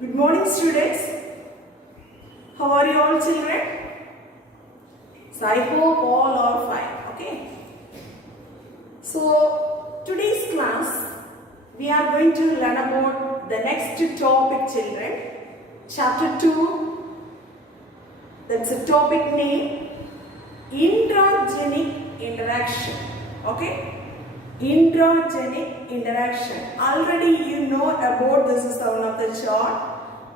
Good morning, students. How are you all, children? So I hope all are fine. Okay. So today's class we are going to learn about the next topic, children. Chapter 2. That's a topic name Intragenic interaction. Okay. Intragenic interaction. Already you know about this is one of the chart.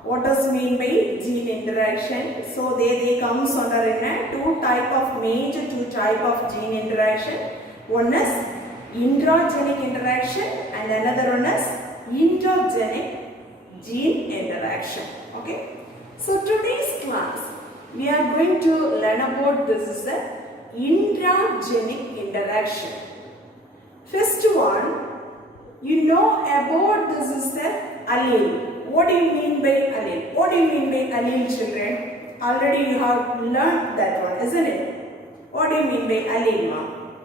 What does mean by gene interaction? So they comes under two type of major two type of gene interaction. One is intragenic interaction and another one is intergenic gene interaction. Okay. So today's class we are going to learn about this is the intragenic interaction. First one, you know about this is the allele. What do you mean by allele? What do you mean by allele, children? Already you have learned that one, isn't it? What do you mean by allele, ma'am?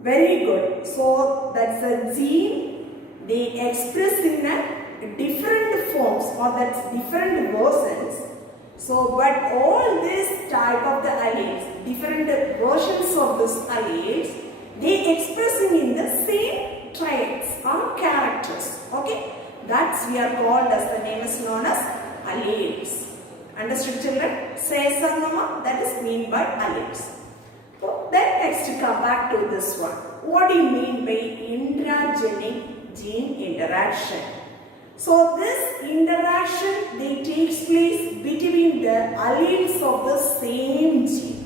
Very good. So that's a gene. They express in a different forms or that's different versions. So, but all this type of the alleles, different versions of this alleles, they expressing in the same traits or characters. Okay, that's we are called as the name is known as alleles. Understood, children? Say some mama. That is mean by alleles. So then next come back to this one. What do you mean by intragenic gene interaction? So this interaction they takes place between the alleles of the same gene.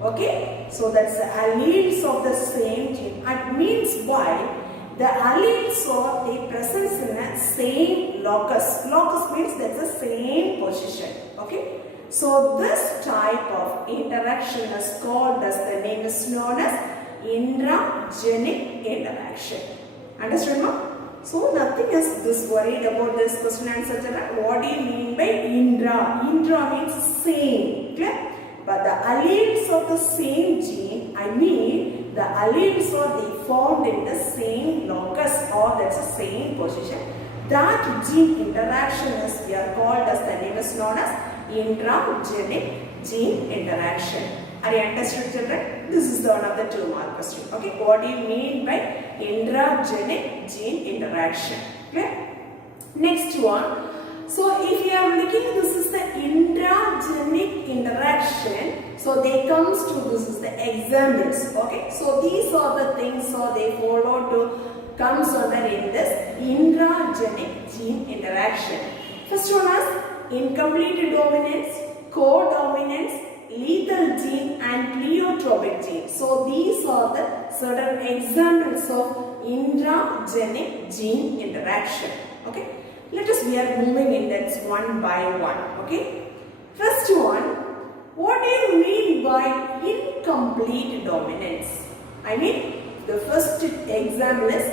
Okay, so that's the alleles of the same gene. It means by the alleles are they present in the same locus. Locus means that's the same position. Okay, so this type of interaction is called as the name is known as intragenic interaction. Understood, ma'am? So nothing is this worried about this question answer. What do you mean by intra? Intra means same. Clear? But the alleles of the same gene, I mean the alleles are they formed in the same locus or that's the same position. That gene interaction is we are called as the name is known as intragenic gene interaction. Are you understood, children? This is the one of the 2 mark question. Okay, what do you mean by intragenic gene interaction? Okay. Next one. So if you are looking, this is the intragenic interaction. So they comes to this is the examples. Okay. So these are the things. So they follow to comes under in this intragenic gene interaction. First one is incomplete dominance, codominance, lethal gene and pleiotropic gene. So these are the certain examples of intragenic gene interaction. Okay. Let us we are moving in that one by one. Okay. First one, what do you mean by incomplete dominance? I mean the first example is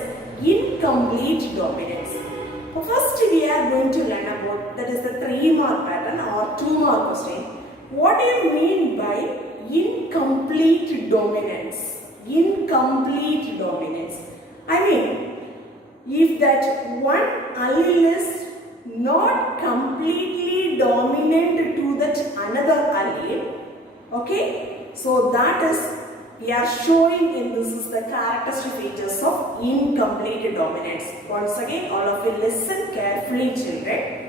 incomplete dominance. First we are going to learn about that is the 3 mark pattern or 2 mark question. What do you mean by incomplete dominance? Incomplete dominance. I mean, if that one allele is not completely dominant to that another allele, okay, so that is we are showing in this is the characteristic features of incomplete dominance. Once again, all of you listen carefully, children.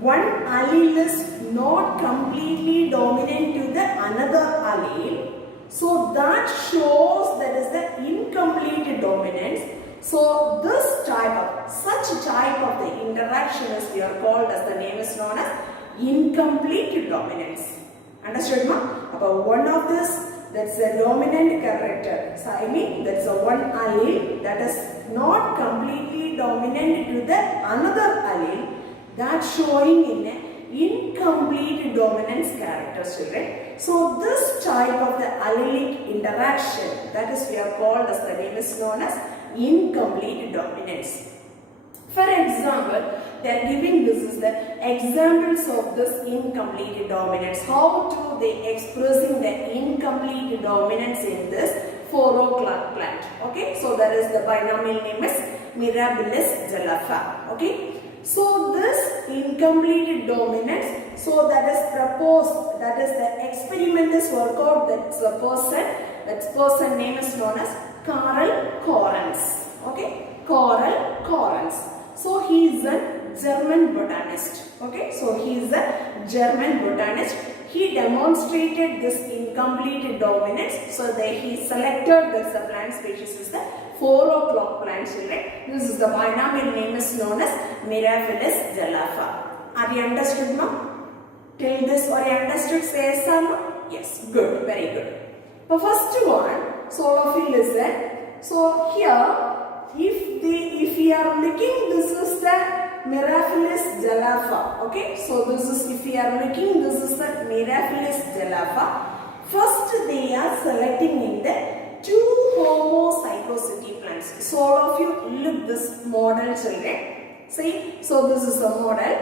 One allele is not completely dominant to the another allele, so that shows that is the incomplete dominance. So this type of such type of the interaction is we are called as the name is known as incomplete dominance. Understood, ma'am? About one of this that's a dominant character. So I mean that's a one allele that is not completely dominant to the another allele. That's showing in an incomplete dominance character, children. So this type of the allelic interaction that is we are called as the name is known as incomplete dominance. For example, they are giving this is the examples of this incomplete dominance. How to they expressing the incomplete dominance in this Phoroclad plant. Okay, so that is the binomial name is Mirabilis gelapha. Okay, so this incomplete dominance. So that is proposed, that is the experiment is worked out, that's the person, that person name is known as Karungal. Okay, Karungal. So he is a German botanist. Okay, so he is a German botanist. He demonstrated this incomplete dominance. So he selected this plant species is the 4 o'clock plant, children. This is the binomial name is known as Matriculation Jalafa. Are you understood now? Till this, are you understood? Say yes or no? Yes, good, very good. The first one, so all of you listen. So here, if you are looking, this is the Matriculation Jalafa. Okay, so this is, if you are looking, this is the Matriculation Jalafa. First, they are selecting in the 2 homozygosity plants. So all of you look this model, children. See, so this is the model.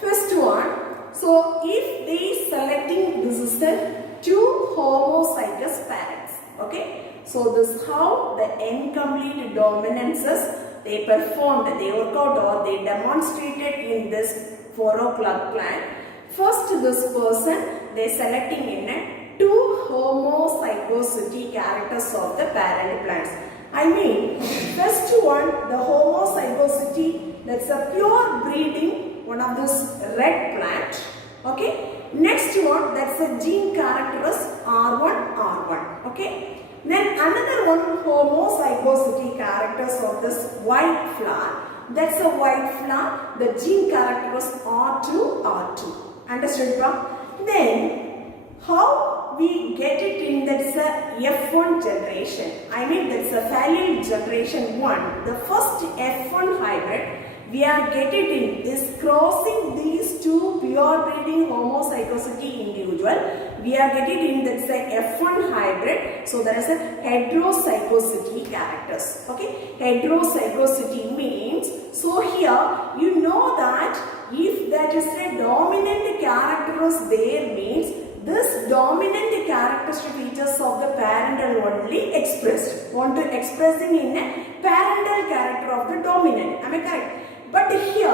First one. So if they selecting, this is the 2 homozygous parents. Okay. So this is how the incomplete dominances they performed, they worked out or they demonstrated in this 4 o'clock plant. First, this person they selecting in a 2 homozygosity characters of the parent plants. I mean, first one, the homozygosity, that's a pure breeding, one of this red plant. Okay. Next one, that's a gene characteristic R1. Okay. Then another one, homozygosity characters of this white flower. That's a white flower. The gene characteristic R2. Understood, pa? Then how we get it in, that's a F1 generation. I mean, that's a familial generation 1. The first F1 hybrid we are getting in is crossing these 2 pure breeding homozygosity individual. We are getting in, that's a F1 hybrid. So there is a heterozygosity characters. Okay, heterozygosity means, so here you know that if that is a dominant characters there means this dominant characteristic features of the parental only expressed. Want to expressing in a parental character of the dominant. Am I correct? But here,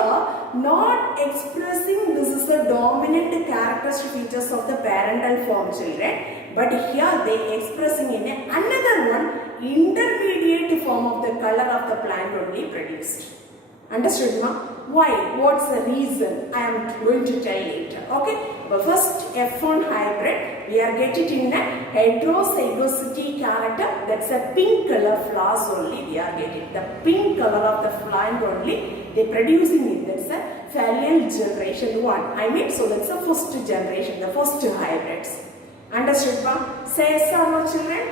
not expressing this is the dominant characteristic features of the parental form, children. But here they expressing in another one intermediate form of the color of the plant only produced. Understood, ma? Why? What's the reason? I am going to tell later. Okay. But first F1 hybrid, we are getting in a heterozygosity character. That's a pink color flowers only. We are getting the pink color of the plant only. They producing it. That's a familial generation 1. I mean, so that's the first generation, the first hybrids. Understood, ma? Say yes or no, children?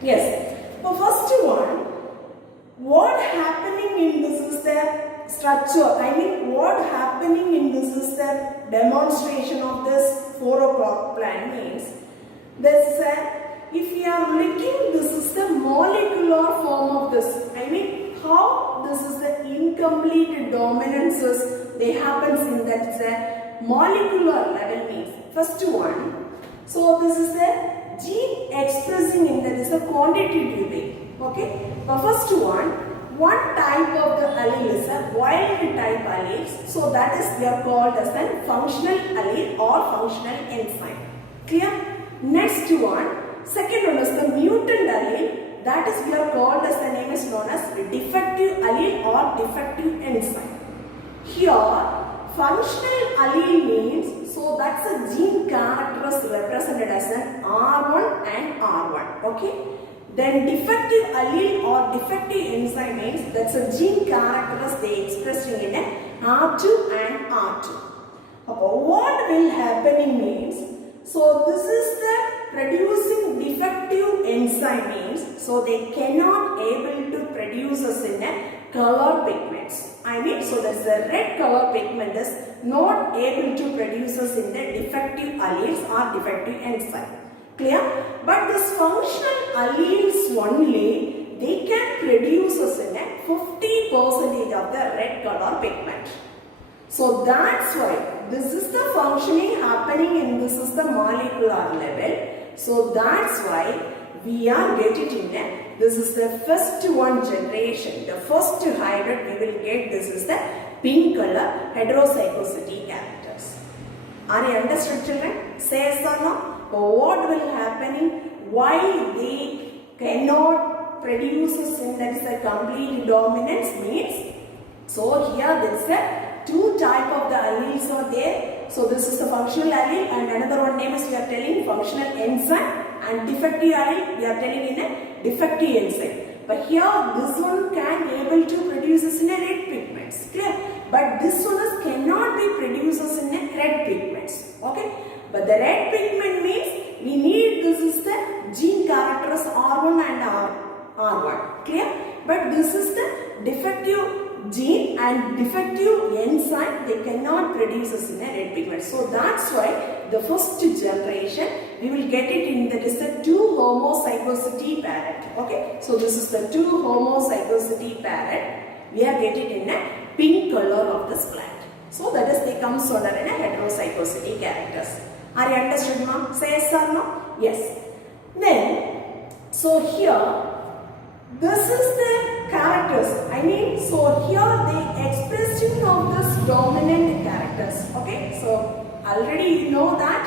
Yes. The first one, what happening in this is the structure. I mean, what happening in this is the demonstration of this 4 o'clock plan means this if you are looking, this is the molecular form of this. I mean, how this is the incomplete dominances they happens in that molecular level means. First one, so this is the gene expressing in that is a quantitative way. Okay, the first one type of the allele is a wild type allele. So that is they are called as a functional allele or functional enzyme. Clear? Next one, second one is the mutant allele. That is we are called as the name is known as defective allele or defective enzyme. Here, functional allele means, so that's a gene characteristic represented as an R1 and R1. Okay. Then defective allele or defective enzyme means that's a gene characteristic they expressing in a R2 and R2. What will happening means, so this is the producing defective enzyme means, so they cannot able to produce us in a color pigments. I mean, so that's the red color pigment is not able to produce us in the defective alleles or defective enzyme. Clear? But this functional alleles only, they can produce us in a 50% of the red color pigment. So that's why this is the functioning happening and this is the molecular level. So that's why we are getting in a, this is the first one generation. The first hybrid we will get, this is the pink color heterozygosity characters. Are you understood, children? Say yes or no? What will happen? Why they cannot produce a sin that is a complete dominance means, so here there is a two type of the alleles are there. So this is the functional allele and another one name is we are telling functional enzyme, and defective allele we are telling in a defective enzyme. But here this one can able to produce in a red pigments, clear? But this one is cannot be produced in a red pigments, okay? But the red pigment means we need this is the gene characters R1 and R1, clear? But this is the defective gene and defective enzyme, they cannot produce in a red pigment. So that's why the first generation we will get it in that is the 2 homozygosity parent. Okay, so this is the 2 homozygosity parent. We are getting in a pink color of this plant. So that is they comes under in a heterozygosity characters. Are you understood, ma'am? Say yes or no? Yes. Then, so here this is the characters. I mean, so here they expressing of this dominant characters. Okay, so already you know that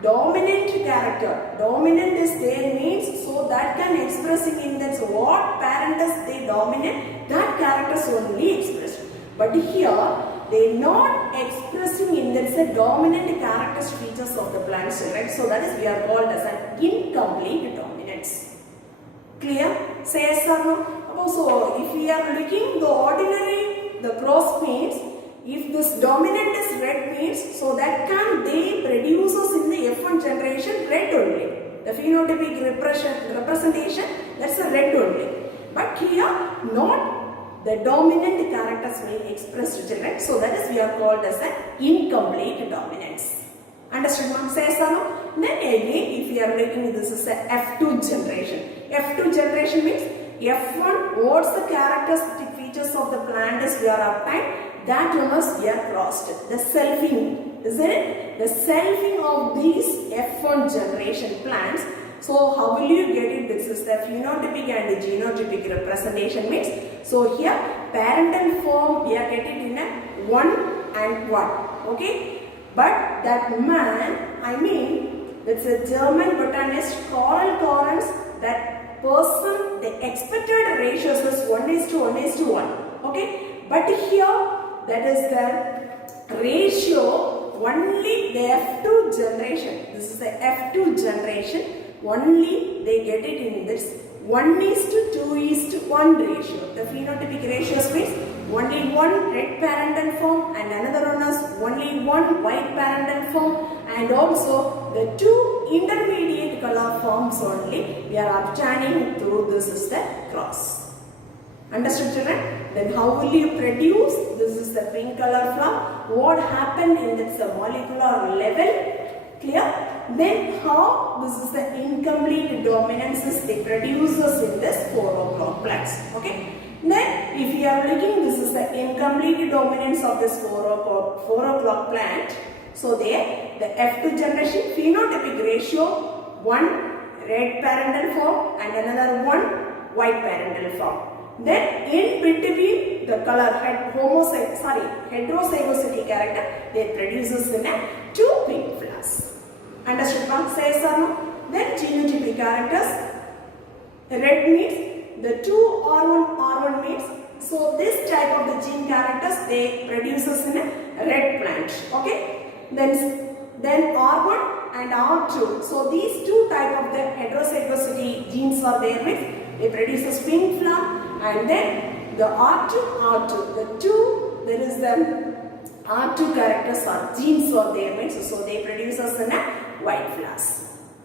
dominant character. Dominant is there means so that can expressing in that. So what parent is they dominant? That characters only expressed. But here they not expressing in that the dominant characters features of the plants, right? So that is we are called as an incomplete dominance. Clear? Say yes or no? So if we are looking the ordinary, the cross means if this dominant is red means so that can they produces in the F1 generation red only. The phenotypic representation that's a red only. But here not the dominant characters will express children. So that is we are called as an incomplete dominance. Understood, ma'am? Say yes or no? Then again if we are looking this is a F2 generation. F2 generation means F1, what's the characteristic features of the plant is we are obtained, that one is we are crossed. The selfing, isn't it? The selfing of these F1 generation plants. So how will you get it? This is the phenotypic and the genotypic representation means. So here parental form we are getting in a 1 and 1. Okay. But that man, I mean, that's a German botanist Karungal, that person, the expected ratios is 1:1:1. Okay. But here that is the ratio only the F2 generation. This is the F2 generation. Only they get it in this 1:2:1 ratio. The phenotypic ratios means only one red parental form and another one is only one white parental form, and also the 2 intermediate color forms only we are obtaining through this is the cross. Understood, children? Then how will you produce? This is the pink color flower. What happened in this molecular level? Clear? Then how this is the incomplete dominances they produces in this 4 o'clock plants. Okay. Then if you are looking, this is the incomplete dominance of this 4 o'clock plant. So there the F2 generation phenotypic ratio 1 red parental form and another 1 white parental form. Then in between the color heterozygosity character they produces in a 2 pink flowers. Understood, ma'am? Say yes or no? Then genotypic characters. Red means the 2 R1 means so this type of the gene characters they produces in a red plant. Okay. Then R1 and R2. So these 2 type of the heterozygosity genes are there means they produces pink flower, and then the R2 the 2 there is the R2 characters or genes are there means so they produces in a white flowers.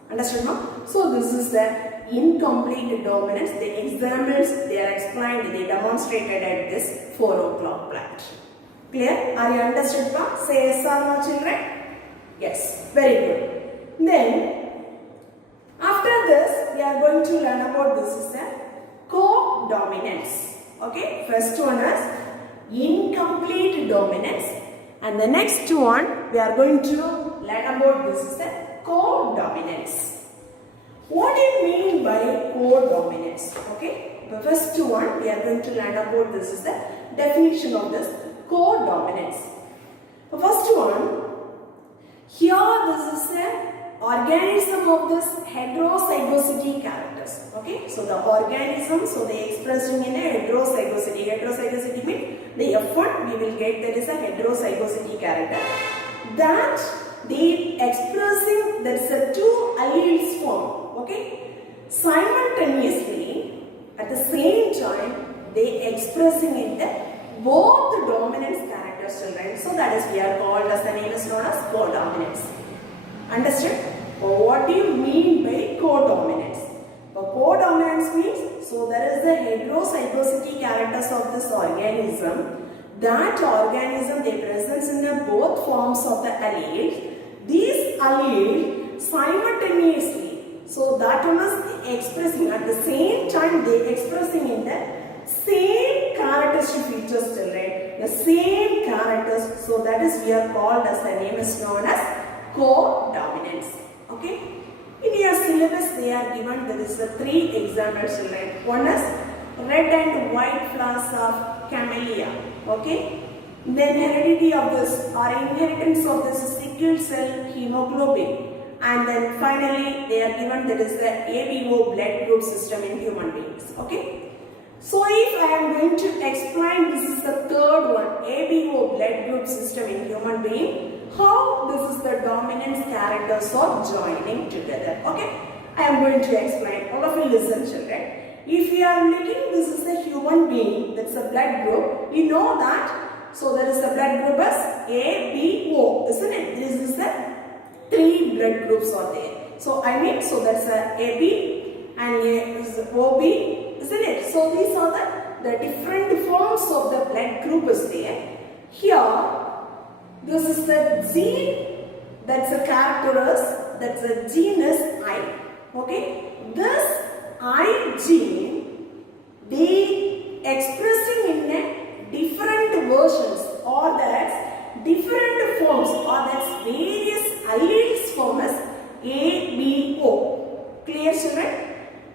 Understood, no? So this is the incomplete dominance. The examples they are explained, they demonstrated at this 4 o'clock plant. Clear? Are you understood, ma'am? Say yes or no, children? Yes. Very good. Then after this we are going to learn about this is the co-dominance. Okay. First one is incomplete dominance, and the next one we are going to learn about this is the co-dominance. What do you mean by co-dominance? Okay, the first one we are going to learn about this is the definition of this codominance. The first one, here this is a organism of this heterozygosity characters. Okay, so the organism, so they expressing in a heterozygosity. Heterozygosity means the F1 we will get that is a heterozygosity character. That they expressing that's a two alleles form. Okay, simultaneously at the same time they expressing in the both dominance characters, children. So that is we are called as the name is known as codominance. Understood? What do you mean by codominance? Codominance means, so there is the heterozygosity characters of this organism. That organism they presents in the both forms of the alleles. These alleles simultaneously, so that one is expressing at the same time they expressing in the same characteristic features, children. The same characters, so that is we are called as the name is known as codominance. Okay. In your syllabus they are given there is a 3 examples, children. One is red and white flowers of camellia. Okay. Then heredity of this or inheritance of this sickle cell hemoglobin. And then finally they are given there is the ABO blood group system in human beings. Okay. So if I am going to explain, this is the third one, ABO blood group system in human being, how this is the dominance characters are joining together. Okay, I am going to explain. All of you listen, children. If we are looking, this is the human being, that's a blood group. You know that. So there is a blood group as ABO, isn't it? This is the 3 blood groups are there. So I mean, so that's a AB and A is OB, isn't it? So these are the different forms of the blood group is there. Here, this is the gene, that's a character, that's a genus I. Okay, this I gene, they expressing in a different versions or that's different forms or that's various alleles form as ABO. Clear, children?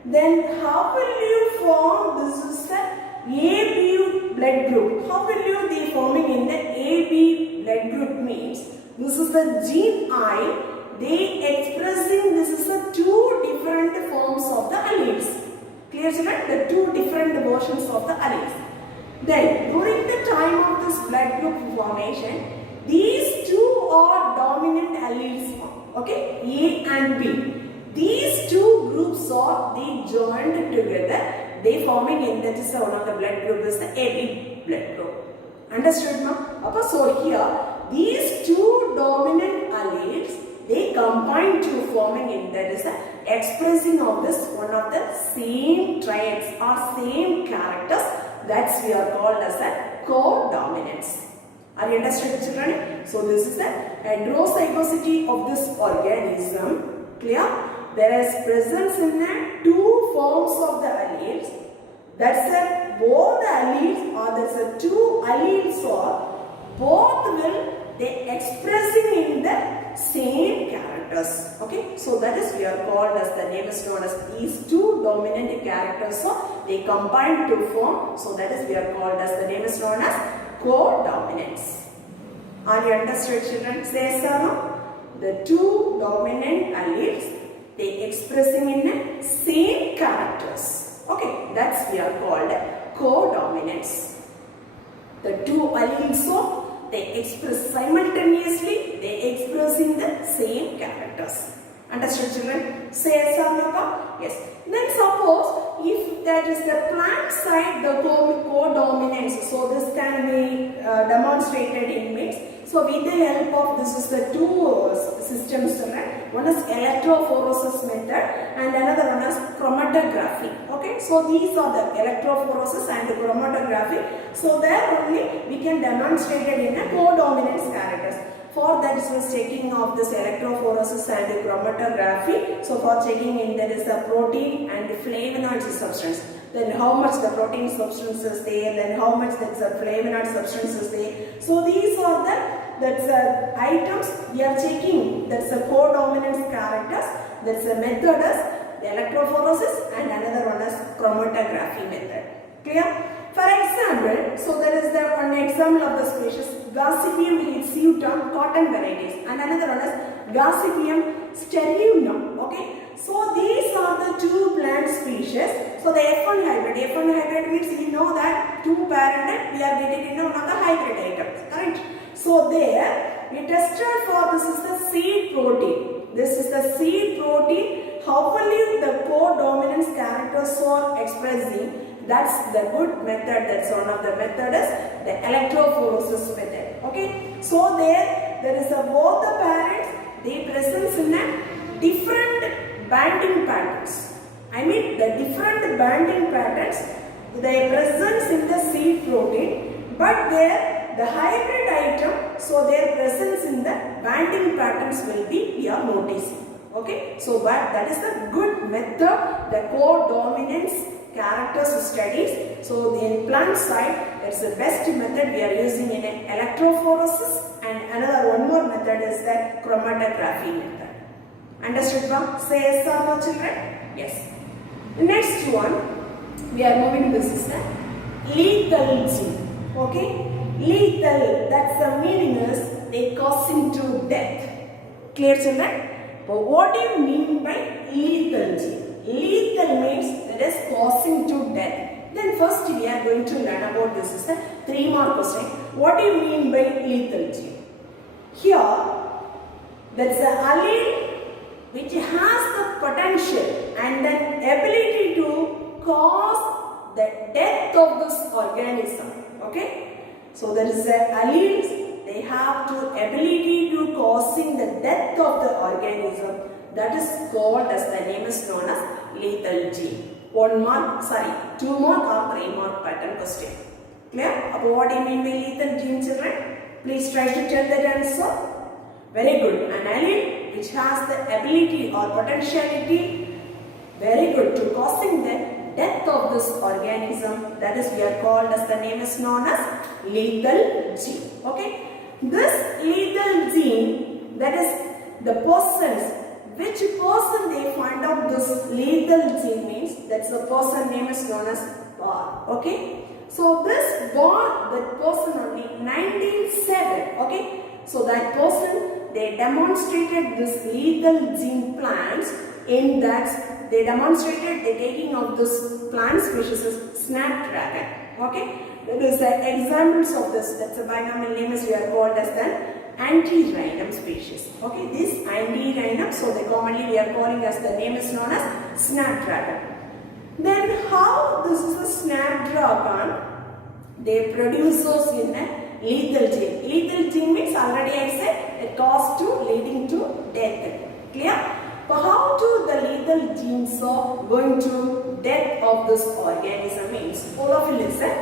Then how will you form, this is the AB blood group. How will you be forming in the AB blood group means, this is the gene I, they expressing this is the 2 different forms of the alleles. Clear, children? The 2 different versions of the alleles. Then during the time of this blood group formation, these 2 are dominant alleles form. Okay, A and B. These 2 groups are they joined together. They forming in that is one of the blood group is the AB blood group. Understood, ma'am? So here these 2 dominant alleles they combine to forming in that is the expressing of this one of the same traits or same characters. That's we are called as a codominance. Are you understood, children? So this is the heterozygosity of this organism. Clear? There is presence in the 2 forms of the alleles. That's the both the alleles or that's the 2 alleles or both will they expressing in the same characters. Okay, so that is we are called as the name is known as these 2 dominant characters. So they combine to form. So that is we are called as the name is known as codominance. Are you understood, children? Say so, no? The 2 dominant alleles they expressing in the same characters. Okay, that's we are called codominance. The 2 alleles so they express simultaneously, they expressing the same characters. Understood, children? Say Sarnaka? Yes. Then suppose if that is the plant side the codominance, so this can be demonstrated in mix. So with the help of this is the 2 systems, right? One is electrophoresis method and another one is chromatography. Okay, so these are the electrophoresis and the chromatography. So there only we can demonstrate it in a codominance characters. For that is was checking of this electrophoresis and the chromatography. So for checking in there is a protein and the flavonoid substance. Then how much the protein substance is there, then how much that's a flavonoid substance is there. So these are the items we are checking. That's a codominance characters. That's a method is the electrophoresis and another one is chromatography method. Clear? For example, so there is the one example of the species Gossypium hirsutum cotton varieties, and another one is Gossypium stereunum. Okay, so these are the two plant species. So the F1 hybrid. F1 hybrid means you know that two parented we are getting into one of the hybrid items, correct? So there we tested for this is the seed protein. This is the seed protein. How will the codominance characters are expressing? That's the good method. That's one of the method is the electrophoresis method. Okay. So there is a both the parents they present in a different banding patterns. I mean the different banding patterns they presence in the seed protein, but there the hybrid item, so their presence in the banding patterns will be we are noticing. Okay. So but that is the good method, the codominance characters studies. So in plant side, it's the best method we are using in electrophoresis, and another one more method is the chromatography method. Understood, ma'am? Say yes or no, children? Yes. The next one, we are moving. This is the lethal gene. Okay, lethal. That's the meaning is they causing to death. Clear, children? But what do you mean by lethal gene? Lethal means that is causing to death. Then first we are going to learn about this is a 3-mark question. What do you mean by lethal gene? Here, that's the allele which has the potential and the ability to cause the death of this organism. Okay? So there is a alleles, they have the ability to causing the death of the organism. That is called as the name is known as lethal gene. 2 mark or 3 mark pattern question. Clear? What do you mean by lethal gene, children? Please try to tell that answer. Very good. An allele which has the ability or potentiality, very good, to causing the death of this organism. That is we are called as the name is known as lethal gene. Okay. This lethal gene, that is the persons. Which person they find out this lethal gene means, that's the person name is known as Bar. Okay. So this Bar, that person only 1907. Okay. So that person they demonstrated this lethal gene plants in that they demonstrated the taking of this plant species as snapdragon. Okay. That is the examples of this. That's a binomial name is we are called as the anti-random species. Okay, this anti-random, so they commonly we are calling as the name is known as snapdragon. Then how this is a snapdragon? They produce us in a lethal gene. Lethal gene means already I said it cause to leading to death. Clear? But how do the lethal genes are going to death of this organism means? All of you listen.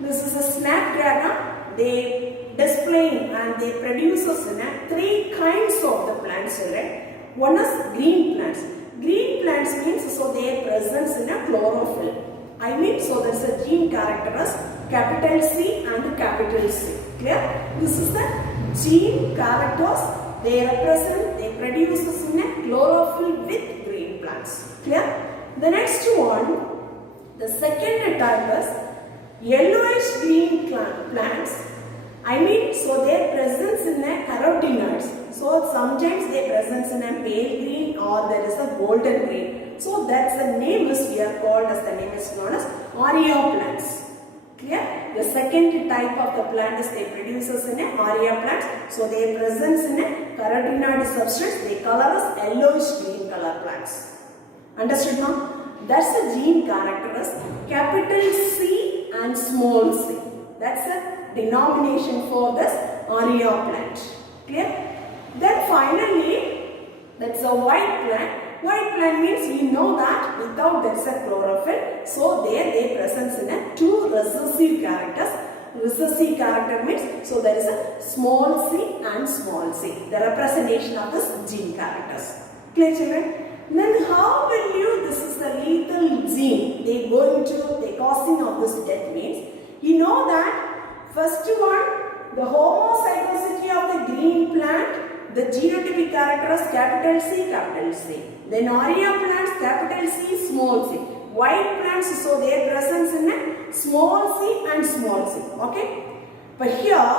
This is a snapdragon. They displaying and they produce us in 3 kinds of the plants, right? One is green plants. Green plants means so their presence in a chlorophyll. I mean so there is a gene character as capital C and capital C. Clear? This is the gene characters. They represent, they produce us in a chlorophyll with green plants. Clear? The next one, the second type is yellowish green plants. I mean, so their presence in a carotenoids. So sometimes their presence in a pale green or there is a golden green. So that's the name is we are called as the name is known as aria plants. Clear? The second type of the plant is they produce us in a aria plants. So their presence in a carotenoid substance they color as yellowish green color plants. Understood, ma'am? That's the gene characters capital C and small c. That's the denomination for this aria plant. Clear? Then finally, that's a white plant. White plant means we know that without there is a chlorophyll. So there they presence in a 2 recessive characters. Recessive character means so there is a small c and small c. The representation of this gene characters. Clear, children? Then how will you, this is the lethal gene, they causing of this death means, you know that first one, the homozygosity of the green plant, the genotypic character is capital C, capital C. Then aria plants, capital C, small c. White plants, so their presence in a small c and small c. Okay. But here,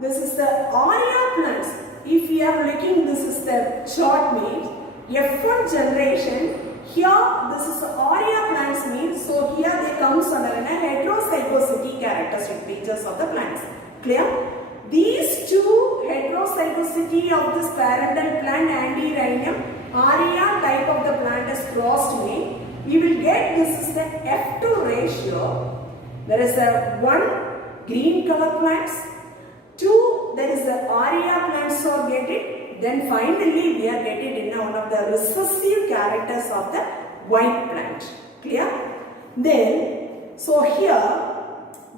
this is the ARIA plants. If we are looking, this is the chart means F1 generation. Here, this is the ARIA plants means. So here they comes under a heterozygosity characteristic features of the plants. Clear? These two heterozygosity of this parental plant Antirrhinum, ARIA type of the plant is crossed means we will get this is the F2 ratio. There is a 1 green color plants, 2 there is a ARIA plants are getting, then finally we are getting in one of the recessive characters of the white plant. Clear? Then, so here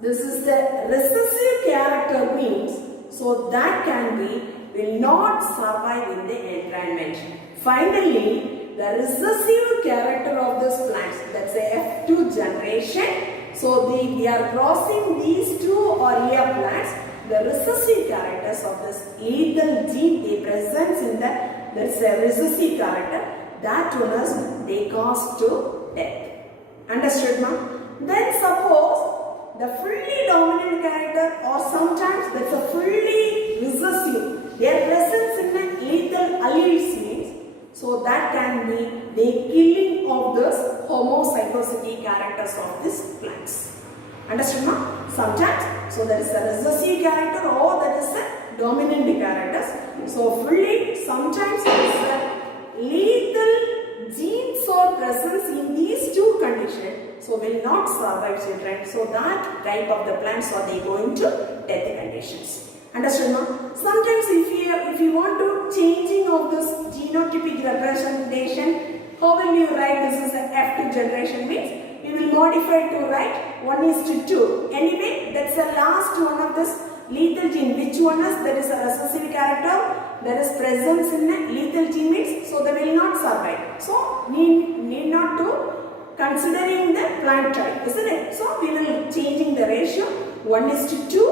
this is the recessive character means, so that can be will not survive in the environment. Finally, the recessive character of this plants, that's a F2 generation. So we are crossing these two ARIA plants. The recessive characters of this lethal gene they present in there's a recessive character. That one is they cause to death. Understood, ma'am? Then suppose the fully dominant character or sometimes that's a fully recessive. Their presence in the lethal alleles means, so that can be the killing of those homozygosity characters of these plants. Understood, ma'am? Sometimes, so there is a recessive character or there is a dominant characters. So fully, sometimes there is a lethal genes or presence in these two conditions. So will not survive children. So that type of the plants are they going to death conditions. Understood, ma'am? Sometimes if you want to changing of this genotypic representation, how will you write this is a F2 generation means? We will modify to write 1:2. Anyway, that's the last one of this lethal gene. Which one is? There is a recessive character. There is presence in the lethal gene means, so they will not survive. So need not to considering the plant type, isn't it? So we will changing the ratio 1:2.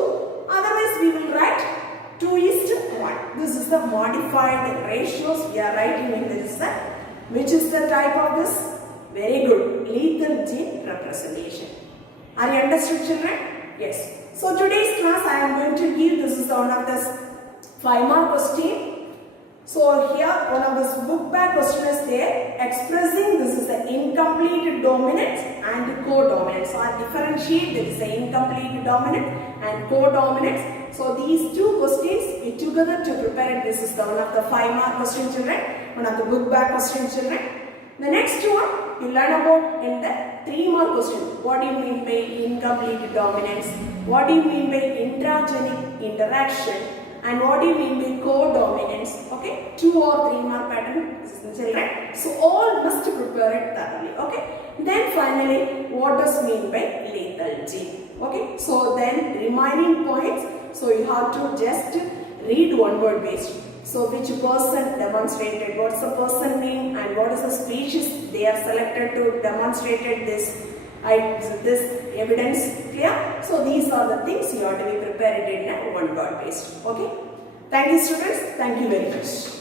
Otherwise, we will write 2:1. This is the modified ratios we are writing in this. Which is the type of this? Very good. Lethal gene representation. Are you understood, children? Yes. So today's class I am going to give, this is one of this 5-mark question. So here one of this book back question is there, expressing this is the incomplete dominance and co-dominance. So I differentiate, there is the incomplete dominance and co-dominance. So these two questions we together to prepare it. This is the one of the 5-mark question, children, one of the book back question, children. The next one you learn about in the 3-mark question. What do you mean by incomplete dominance? What do you mean by intragenic interaction? And what do you mean by co-dominance? Okay, 2 or 3-mark pattern, children. So all must prepare it thoroughly. Okay. Then finally, what does mean by lethal gene? Okay. So then remaining points. So you have to just read one word based. So which person demonstrated? What's the person name and what is the species they are selected to demonstrated this evidence. Clear? So these are the things you have to be prepared in a one word based. Okay. Thank you, students. Thank you very much.